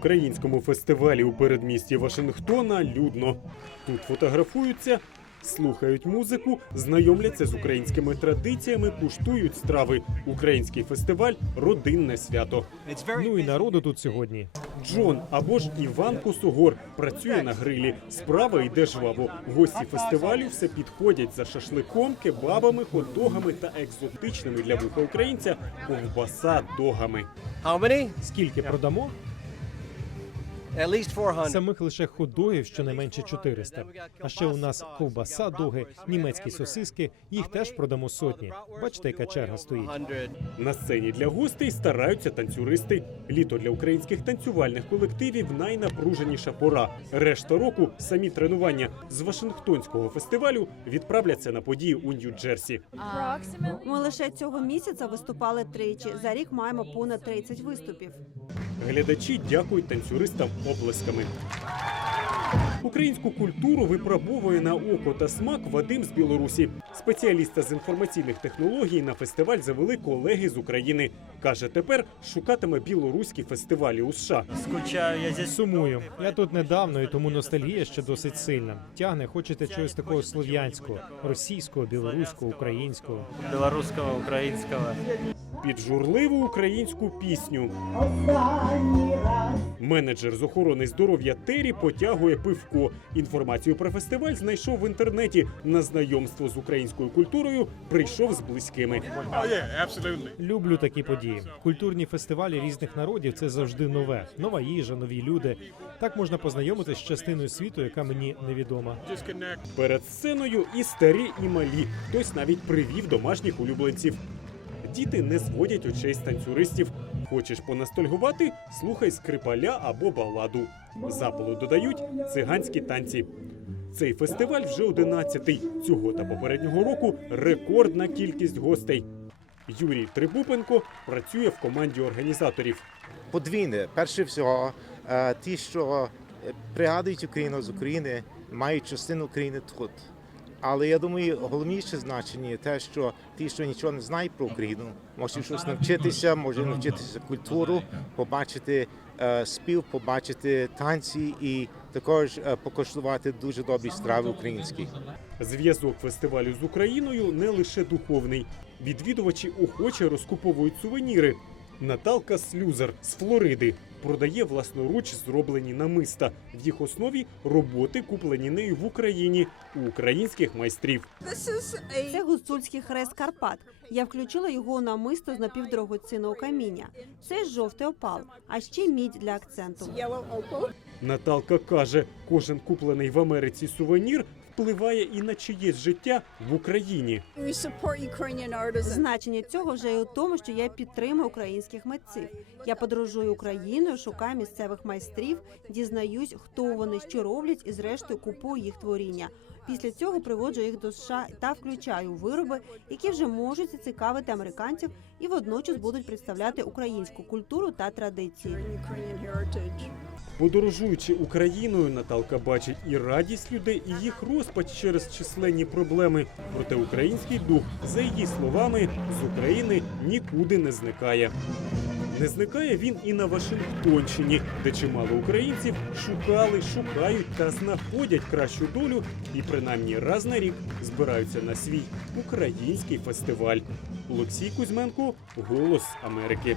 всеукраїнському фестивалі у передмісті Вашингтона людно. Тут фотографуються, слухають музику, знайомляться з українськими традиціями, куштують страви. Український фестиваль родинне свято. Ну і народу тут сьогодні. Джон або ж Іван Косогор працює на грилі. Справа йде жваво. Гості фестивалю все підходять за шашликом, кебабами, хот-догами та екзотичними для вуха українця ковбаса догами. Скільки продамо? At least 400. Самих лише ходогів щонайменше 400. А ще у нас ковбаса, доги, німецькі сосиски. Їх теж продамо сотні. Бачите, яка черга стоїть. На сцені для гостей стараються танцюристи. Літо для українських танцювальних колективів найнапруженіша пора. Решта року самі тренування з Вашингтонського фестивалю відправляться на події у Нью-Джерсі. Ми лише цього місяця виступали тричі. За рік маємо понад 30 виступів. Глядачі дякують танцюристам оплесками. Українську культуру випробовує на око та смак Вадим з Білорусі. Спеціаліста з інформаційних технологій на фестиваль завели колеги з України. Каже, тепер шукатиме білоруські фестивалі у США. Скучаю, я здесь Сумую. Я тут недавно, і тому ностальгія ще досить сильна. Тягне, хочете чогось такого слов'янського, російського, білоруського, українського. белорусского, украинского. Під журливу українську пісню. Менеджер з охорони здоров'я Тері потягує пивко. Інформацію про фестиваль знайшов в інтернеті. На знайомство з українською культурою прийшов з близькими. Люблю такі події. Культурні фестивалі різних народів це завжди нове, нова їжа, нові люди. Так можна познайомитися з частиною світу, яка мені невідома. Перед сценою і старі, і малі. Хтось навіть привів домашніх улюбленців. Діти не зводять очей з танцюристів. Хочеш понастольгувати? Слухай скрипаля або баладу. Запалу додають циганські танці. Цей фестиваль вже одинадцятий. Цього та попереднього року рекордна кількість гостей. Юрій Трибупенко працює в команді організаторів. подвійне. Перше всього, е, ті, що е, пригадують Україну з України, мають частину України тут. Але я думаю, головніше значення те, що ті, що нічого не знають про Україну, можуть щось навчитися, можуть навчитися культуру, побачити е, спів, побачити танці і також е, покуштувати дуже добрі страви українські. Зв'язок фестивалю з Україною не лише духовний. Відвідувачі охоче розкуповують сувеніри. Наталка Слюзер з Флориди продає власноруч зроблені намиста. В їх основі роботи, куплені нею в Україні у українських майстрів. Це гуцульський хрест Карпат. Я включила його у намисто з напівдорогоцінного каміння. Це жовтий опал, а ще мідь для акценту. Наталка каже, кожен куплений в Америці сувенір впливає і на чиєсь життя в Україні. Значення цього вже й у тому, що я підтримую українських митців. Я подорожую Україною, шукаю місцевих майстрів, дізнаюсь, хто вони, що роблять, і зрештою купую їх творіння. Після цього приводжу їх до США та включаю вироби, які вже можуть зацікавити американців і водночас будуть представляти українську культуру та традиції. Подорожуючи Україною, Наталка бачить і радість людей, і їх розпач через численні проблеми. Проте український дух, за її словами, з України нікуди не зникає. Не зникає він і на Вашингтонщині, де чимало українців шукали, шукають та знаходять кращу долю, і принаймні раз на рік збираються на свій український фестиваль. Олексій Кузьменко, Голос Америки.